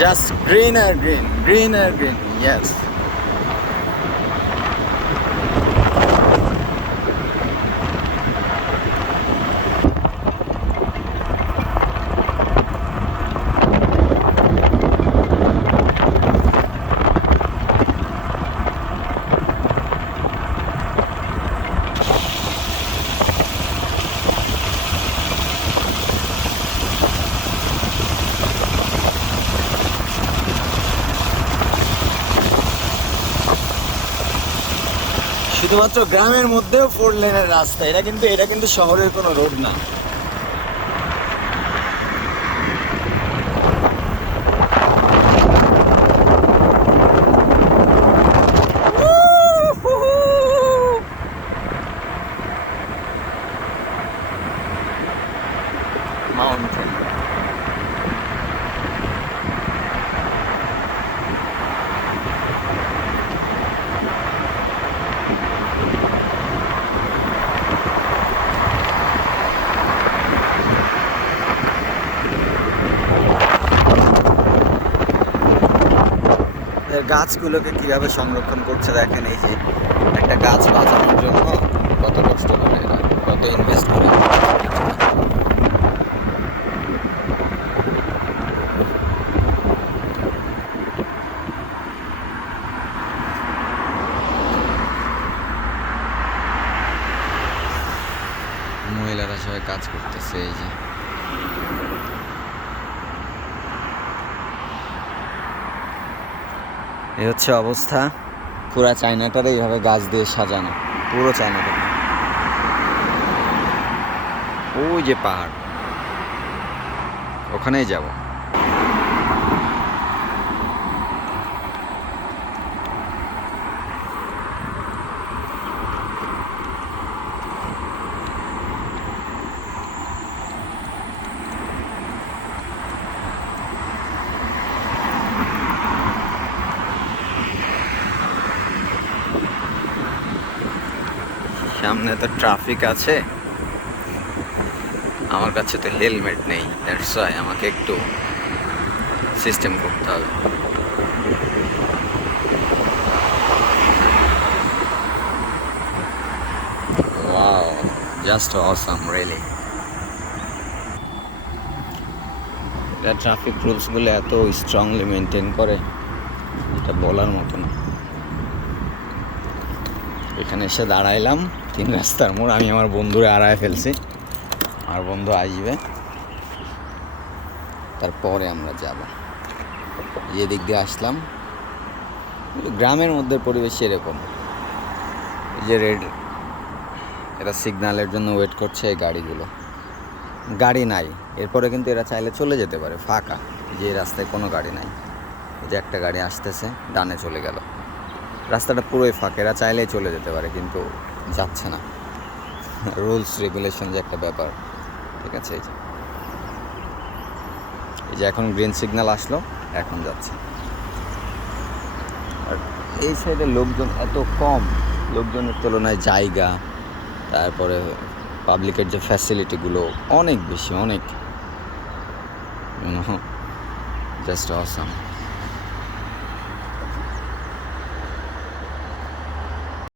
Just greener green, greener green, yes. শুধুমাত্র গ্রামের মধ্যেও 4 লেনের রাস্তা, এটা কিন্তু শহরের কোনো রোড না। মাউন্টেন, গাছগুলোকে কিভাবে সংরক্ষণ করছে দেখেন। এই যে একটা গাছ বাঁচানোর জন্য কত কষ্ট করে এরা, কত ইনভেস্ট করে। মহিলারা সবাই কাজ করতেছে। এই যে এই হচ্ছে অবস্থা। পুরা চায়নাটারে এইভাবে গাছ দিয়ে সাজানো, পুরো চায়নাটা। ওই যে পাহাড়, ওখানেই যাব। সামনে তো ট্রাফিক আছে, আমার কাছে তো হেলমেট নেই, দ্যাটস ওয়াই আমাকে একটু সিস্টেম করতে হবে। Wow, just awesome really. এটা ট্রাফিক রুলসগুলো এত স্ট্রংলি মেনটেন করে, এটা বলার মতো না। এখানে এসে দাঁড়াইলাম 3 রাস্তার মোড়। আমি আমার বন্ধুরে আড়ায় ফেলছি, আমার বন্ধু আসবে, তারপরে আমরা যাব। এদিক দিয়ে আসলাম। গ্রামের মধ্যে পরিবেশ এরকম। এই যে রেড, এরা সিগন্যালের জন্য ওয়েট করছে। এই গাড়িগুলো, গাড়ি নাই, এরপরে কিন্তু এরা চাইলে চলে যেতে পারে, ফাঁকা। যে রাস্তায় কোনো গাড়ি নাই, যে একটা গাড়ি আসতেছে, ডানে চলে গেল। রাস্তাটা পুরোই ফাঁকা, এরা চাইলেই চলে যেতে পারে, কিন্তু যাচ্ছে না। রুলস রেগুলেশন যে একটা ব্যাপার, ঠিক আছে। এই যে এখন গ্রিন সিগন্যাল আসলো, এখন যাচ্ছে। আর এই সাইডে লোকজন এত কম, লোকজনের তুলনায় জায়গা, তারপরে পাবলিকের যে ফ্যাসিলিটিগুলো অনেক বেশি, অনেক জাস্ট অসাম।